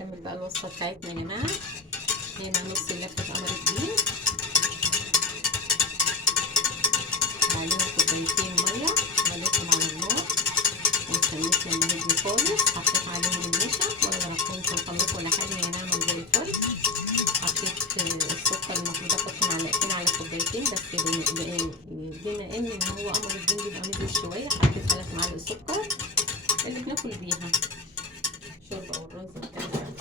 نكمل بقى الوصفه بتاعتنا يا جماعه. هنا نص لفه قمر الدين، عليهم كوبايتين ميه، غليتهم على النار وخليت لما يهدوا خالص. حطيت عليهم النشا ولا ضربتهم في الخلاط ولا حاجه، هي ناعمه زي الفل. حطيت السكر، المفروض احط معلقتين على كوبايتين، بس بما ان هو قمر الدين بيبقى مزز شويه حطيت 3 معالق سكر اللي بناكل بيها شوربه والرز بتاعنا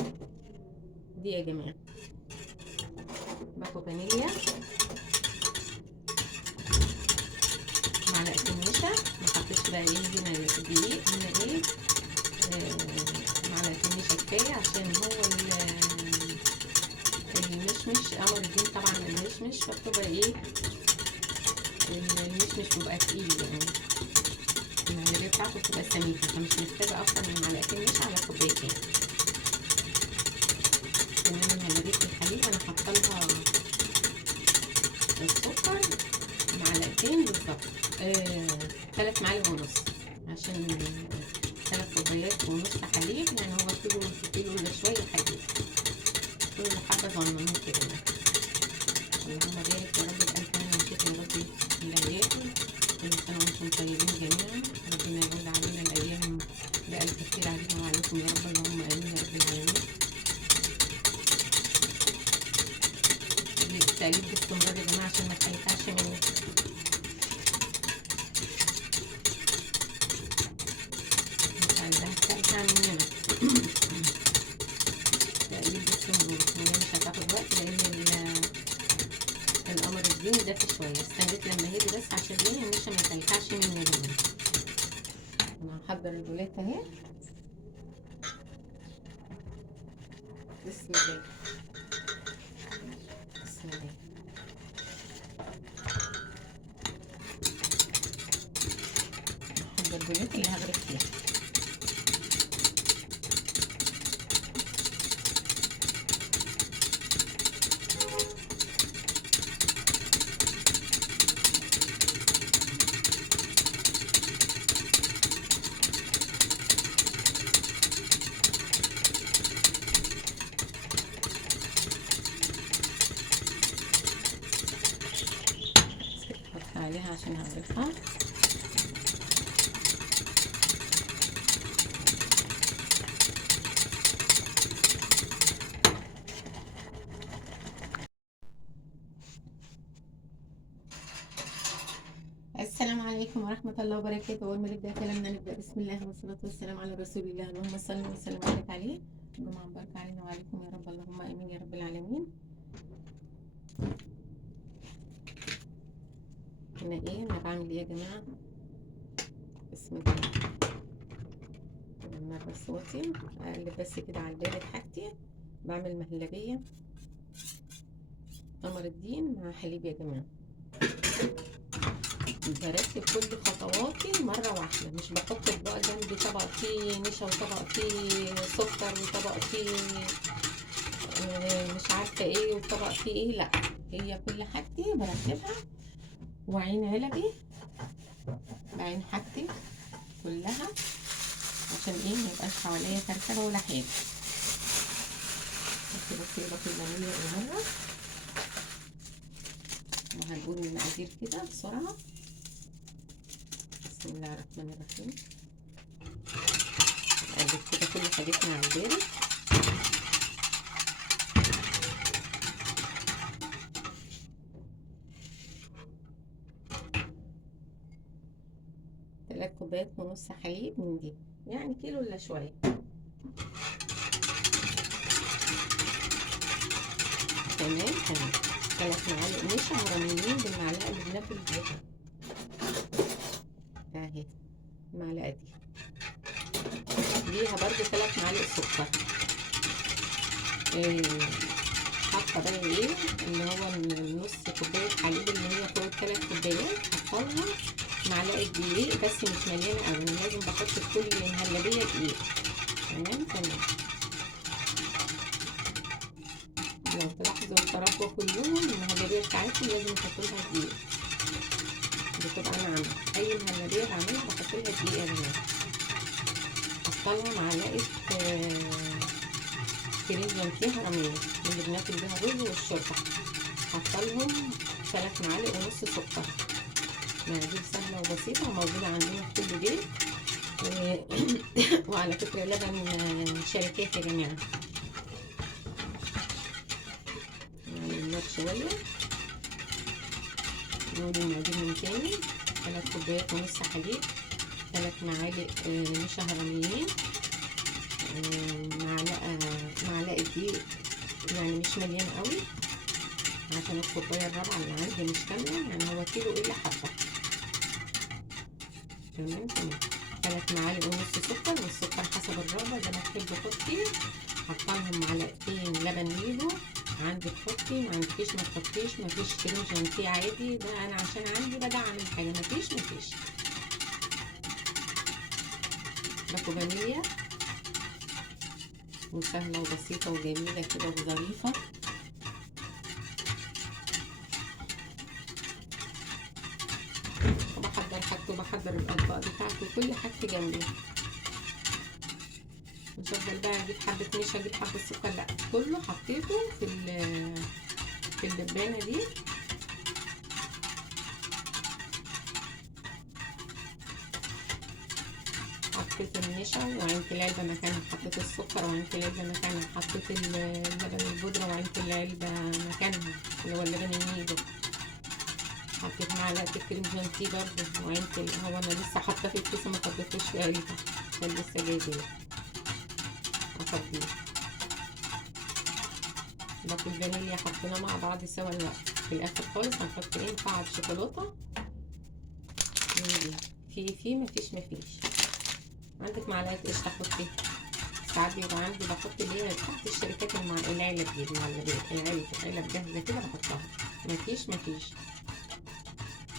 دي يا جماعه. باكو فانيليا، معلقتين نشا، ما حطيتش بقى ايه هنا دقيق، هنا ايه معلقتين نشا كفايه عشان هو المشمش قمر الدين طبعا المشمش، فبتبقى ايه المشمش بيبقى تقيل يعني، المهلبيه بتاعته بتبقى سميكه، فمش محتاجه اكتر من معلقتين نشا على كوبايتين. انما مهلبيه الحليب انا حاطه لها السكر معلقتين بالظبط، 3 معالق ونص، عشان 3 كوبايات ونص حليب، يعني هو كيلو الا شويه حليب، كل حبه صغننين كده يعني. اللهم بارك يا رب بألف هنا وشفا يا رب للعيال. كل سنه وانتم طيبين جميعا، ربنا يرد علينا الايام بألف خير علينا وعليكم يا رب، اللهم امين يا رب العالمين. التقليب باستمرار يا جماعه عشان ما تكلكعش مني. مش عايزاها تكلكع مننا. تقليب باستمرار، هي مش هتاخد وقت لان القمر الدين دافي شويه. استنيت لما هدي بس عشان ايه النشا ما يكلكعش مني. انا هحضر البولات اهي. بسم الله بسم الله. هحضر البولات اللي هغرف فيها. احط عليها عشان هغرفها. السلام عليكم ورحمة الله وبركاته. أول ما نبدأ كلامنا نبدأ بسم الله والصلاة والسلام على رسول الله، اللهم صل وسلم وبارك عليه. الجمعة مباركة علينا وعليكم يا رب، اللهم آمين يا رب العالمين. هنا إيه أنا بعمل إيه يا جماعة؟ بسم الله. مرة صوتي أقلب بس كده على البارد حاجتي. بعمل مهلبية قمر الدين مع حليب يا جماعة. برتب كل خطواتي مرة واحدة، مش بحط اطباق جنبي، طبق فيه نشا وطبق فيه سكر وطبق فيه مش عارفة ايه وطبق فيه ايه، لا هي كل حاجتي برتبها وعين علبي بعين حاجتي كلها، عشان ايه ميبقاش حواليا كركبة ولا حاجة. بس اضافة الفانيليا مرة، وهنقول المقادير كده بسرعة. بسم الله الرحمن الرحيم. نقلب كده كل حاجتنا على البارد. تلات كوبايات ونص حليب من دي، يعني كيلو الا شوية. تمام. 3 معالق نشا مرميين بالمعلقة اللي بناكل بيها اهي، المعلقة دي ليها برضو 3 معالق سكر. حاطة بقى ايه اللي هو النص كوباية حليب اللي هي فوق 3 كوبايات، حاطة معلقة دقيق بس مش مليانة اوي، انا لازم بحط في كل مهلبية دقيق. تمام. لو تلاحظوا الفراخ كلهم المهلبية بتاعتهم لازم نحط لها دقيق، بتبقى ناعمة. أي مهلبية بعملها بحط لها دقيق يا جماعة. حط لها معلقة كريم جانتيه حرامية اللي بناكل بيها الرز والشوربة. حطلهم 3 معالق ونص سكر. مقادير سهلة وبسيطة وموجودة عندنا في كل بيت. وعلى فكرة لبن شركات يا جماعة. يعني النار شوية. نقول المقادير من تاني: 3 كوبايات ونص حليب، 3 معالق نشا هرميين، معلقة دقيق يعني مش مليان قوي عشان الكوباية الرابعة اللي عندي مش كاملة، يعني هو كيلو الا حبة. تمام. 3 معالق ونص سكر، والسكر حسب الرغبة زي ما تحبي حطي. حطالهم معلقتين لبن ميدو، عندك حطي، ما عندكيش ما تحطيش. مفيش كريم جانتيه عادي، ده انا عشان عندي بدعم الحاجة. مفيش باكو فانيليا، وسهلة وبسيطة وجميلة كده وظريفة. وبحضر حاجته وبحضر الأطباق بتاعته وكل حاجتي جنبي. مش هفضل بقى اجيب حبة نشا اجيب حبة سكر، لا، كله حطيته في اللبانة دي. حطيت النشا وعينت العلبة مكانها، حطيت السكر وعينت العلبة مكانها، حطيت اللبن البودرة وعينت العلبة مكانها اللي هو اللبن الميدو. حطيت معلقة الكريم جانتيه برضه وعينت هو انا لسه حاطاه في الكيس ما فضيتوش في علبة، كان لسه جايباه افضيه. باكو الفانيليا حطيناه مع بعض سوا الوقت. في الاخر خالص هنحط ايه؟ مكعب شوكولاتة. مفيش عندك معلقة قشطة حطيها. ساعات بيبقى عندي بحط اللي هي بتاعت الشركات العلب دي، المعلبات، علب جاهزة كده بحطها. مفيش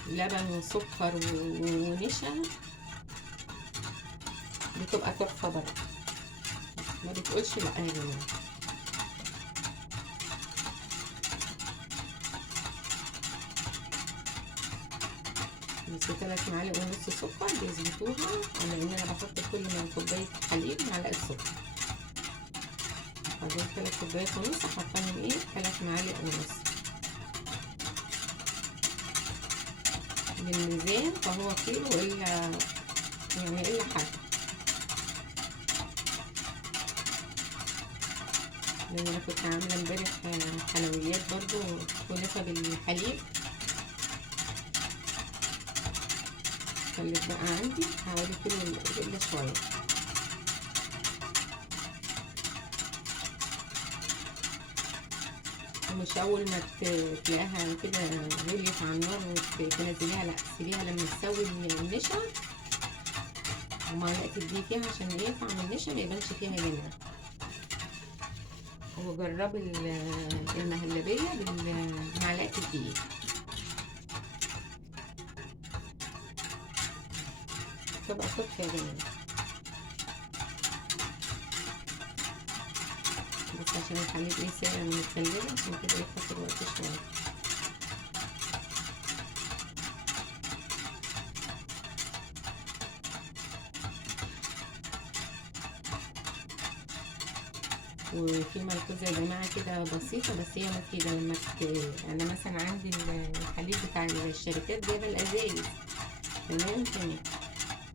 لبن وسكر ونشا بتبقى تحفة برضه، ما بتقولش لا يا جماعة. بس 3 معالق ونص سكر بيظبطوها، على ان انا بحط كل من كوباية حليب معلقة سكر. بعدين 3 كوبايات ونص حطهم ايه؟ 3 معالق ونص. بالميزان فهو كيلو الا حاجة. لان انا كنت عاملة امبارح حلويات برضو كنافة بالحليب، خلت بقى عندي حوالي كيلو الا شوية. مش اول ما تلاقيها كده غليت على النار وتنزليها، لا، سيبيها لما تسوي النشا ومعلقة الدقيق فيها عشان ايه؟ طعم النشا ما يبانش فيها يا جماعة. وجربي المهلبية بمعلقة الدقيق. تبقى تحفة يا جماعة. بس عشان الحليب ايه ساقع من التلاجة عشان كده ياخد وقت شوية. وفي ملحوظة يا جماعة كده بسيطة بس هي مفيدة. لما أنا مثلا عندي الحليب بتاع الشركات جايبة الأزايز، تمام.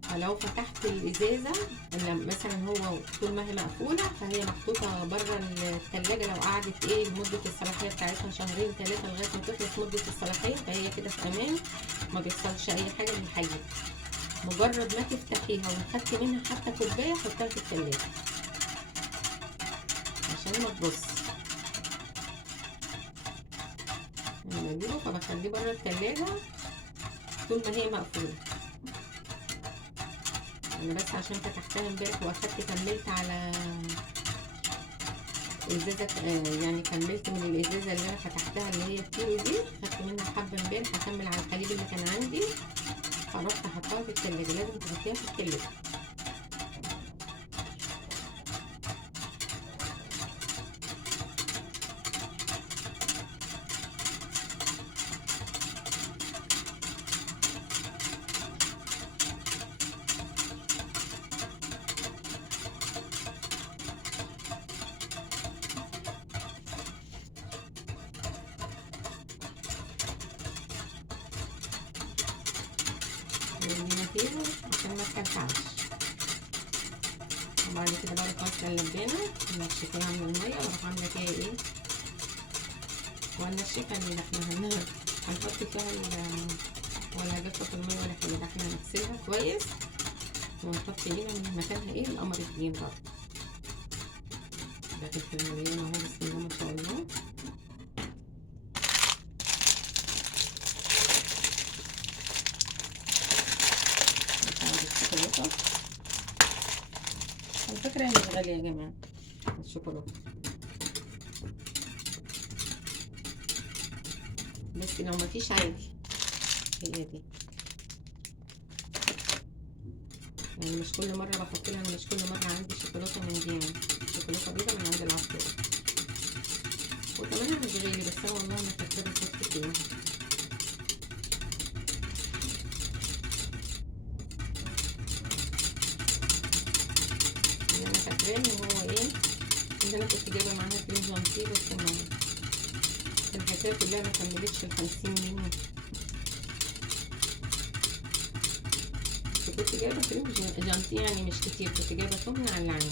فلو فتحت الإزازة مثلا هو طول ما هي مقفولة فهي محطوطة بره التلاجة، لو قعدت ايه مدة الصلاحية بتاعتها 2 3 لغاية ما تخلص مدة الصلاحية، فهي كده في أمان، ما بيحصلش أي حاجة للحليب. مجرد ما تفتحيها وخدتي منها حتى كوباية حطها في التلاجة عشان ما تبص. لما اجيبه فبخليه بره التلاجة طول ما هي مقفولة. انا بس عشان فتحتها امبارح واخدت كملت على ازازة، يعني كملت من الازازة اللي انا فتحتها اللي هي الكيلو دي، خدت منها حبة امبارح هكمل على الحليب اللي كان عندي، فرحت حطها في التلاجة. لازم تحطيها في التلاجة. دقيقتين عشان ما تكلكعش. وبعد كده بقى بفصل اللبانة نشفيها من المية واروح عاملة فيها ايه، وهنشفها اللي احنا هنحط فيها ولا هجفف المية ولا حاجة، ده احنا هنغسلها كويس ونحط هنا من مكانها ايه القمر الدين برضه. ده فلفل مليان اهو، بسم الله ما شاء الله. الشوكولاتة على فكرة هي مش غالية يا جماعة الشوكولاتة، بس لو مفيش عادي هي دي يعني. مش كل مرة بحط لها، أنا مش كل مرة عندي شوكولاتة من دي يعني، شوكولاتة بيضة من عند العطار، وكمان مش غالي، بس أنا والله ما فاكرة بحط فيها. اللي أنا فاكراه إن هو إيه، إن أنا كنت جايبة معاها كريم جانتيه، بس الحكاية كلها مكملتش ال50 جنيه. كنت جايبة كريم جانتيه يعني مش كتير، كنت جايبة تمن على اللي عندي.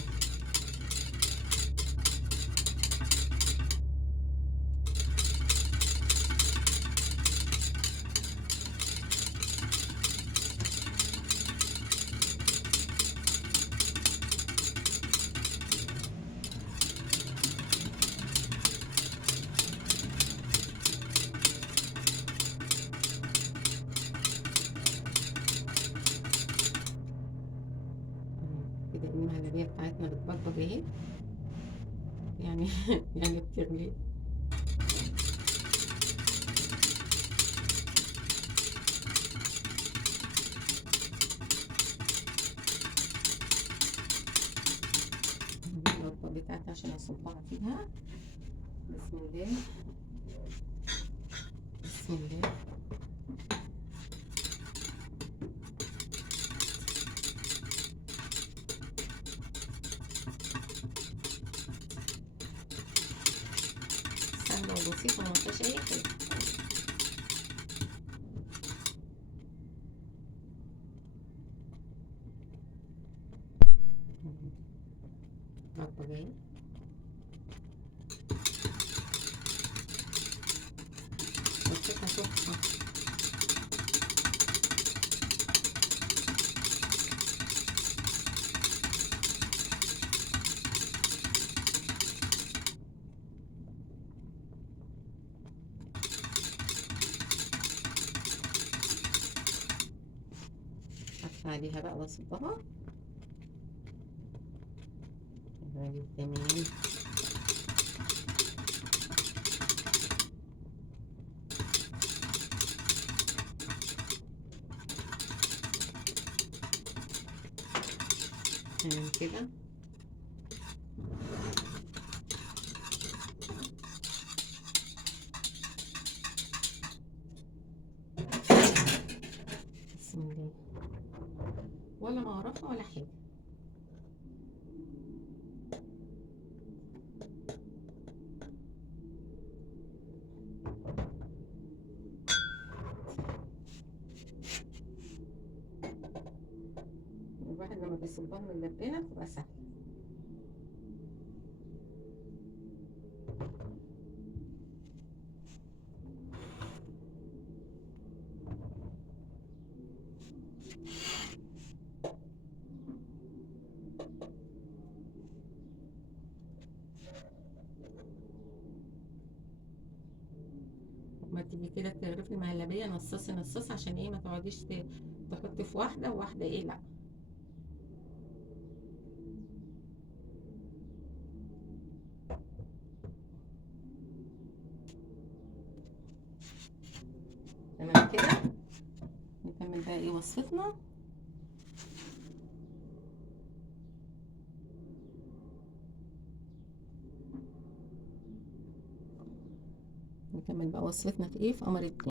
كده المهلبية بتاعتنا بتبقبق اهي يعني يعني بتغلي. الوجبة بتاعتي عشان اصبها فيها. بسم الله بسم الله. سهلة وبسيطة ومفيهاش اي حاجة. الوجبة اهي وصفتها تحفة. حط عليها بقى واصبها تمام. تمام كده. بسم الله، ولا مغرفة ولا حاجة. الواحد لما بيصبها من اللبانة بتبقى سهلة. ما تيجي كده تغرفي المهلبية نصصي نصصي، عشان ايه ما تقعديش تحطي في واحدة وواحدة ايه لا. تمام كده. نكمل بقى ايه وصفتنا. نكمل بقى وصفتنا في ايه، في قمر الدين.